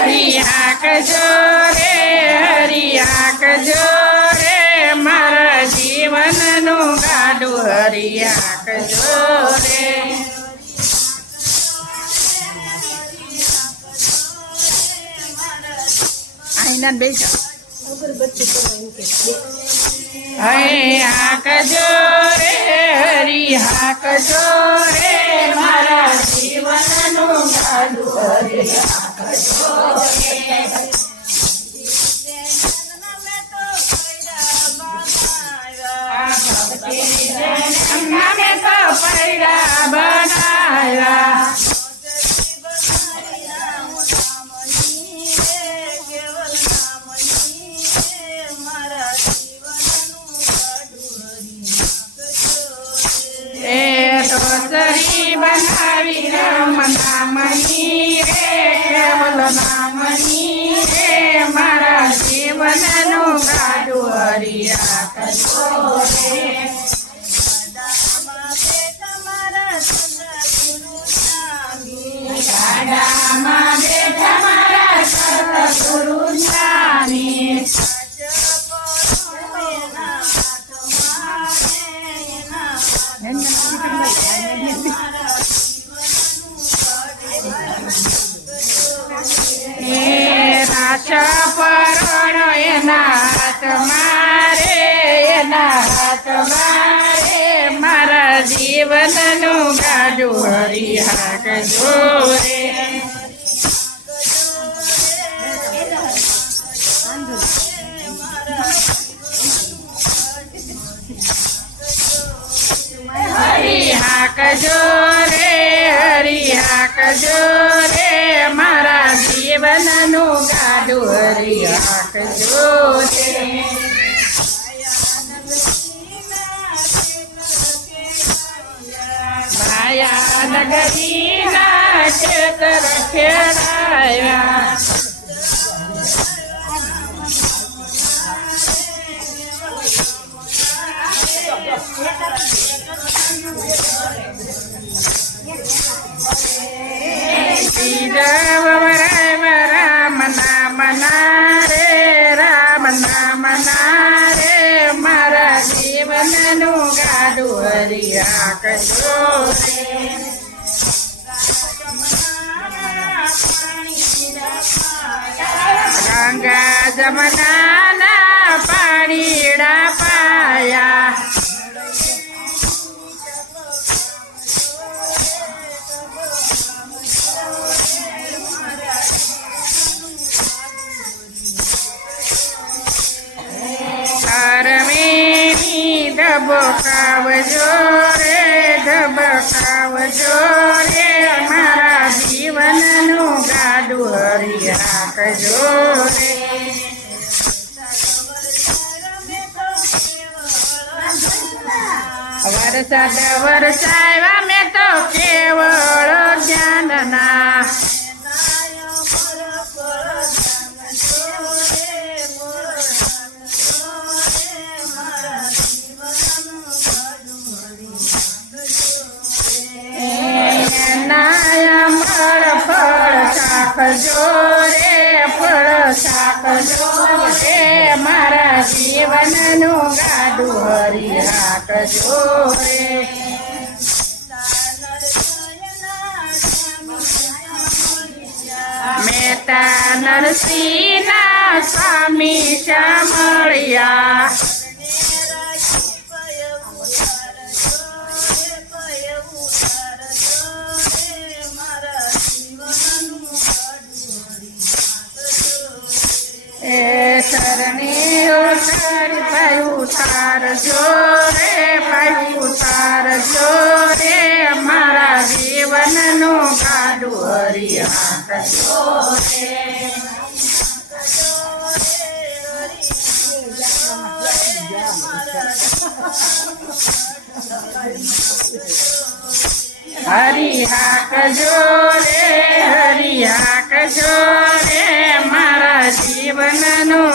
હરી હાકજો રે, હરી હાકજો રે, મારા જીવનનું ગાડું હરી હાકજો રે. આઈના બે હરી હાકજો રે, હરી હાકજો રે, મારા જીવનનું ગાડું હરી હાકજો રે. અમે તો પૈડા બનાવ્યા, તોસરી બનાવી રામ નામની રે, કેવલ નામની રે, મારા જીવનનું ગાડું હરી હાકજો રે. ગાડામાં બેઠા મારા સતગુરુ સ્વામી, રાજા પરણો એના હાથ મારે, એના હાથ મારે, મારા જીવનનું ગાડું હરી હાકજો રે. હરી હાકજો રે, હરી હાકજો રે, મારા જીવનનું ગાડું હરી હાકજો રે. માયા નગરીના ખેતર ખેડાયા, રામ નામ ના રે, રામ નામ ના રે, મારા જીવનનું ગાડું હરી હાકજો રે. ગંગા જમનાના પાણીડા પાયા, ધબકાવજો રે, ધબકાવજો રે, મારા જીવનનું ગાડું હરી હાકજો રે. વરસાદ વરસાવ્યા મેં તો કેવળ જ્ઞાનના, શાકજો રે, ફળ શાકજો રે, મારા જીવનનું ગાડું હરી હાકજો રે. મહેતા નરસિંહના સ્વામી શામળિયા, શરણે ઉતારી ભાઈ ઉતારજો રે, ભાઈ ઉતારજો રે, મારા જીવનનું ગાડું હરી હાકજો રે. હરી હાકજો રે, હરી હાકજો રે, મારા જીવનનું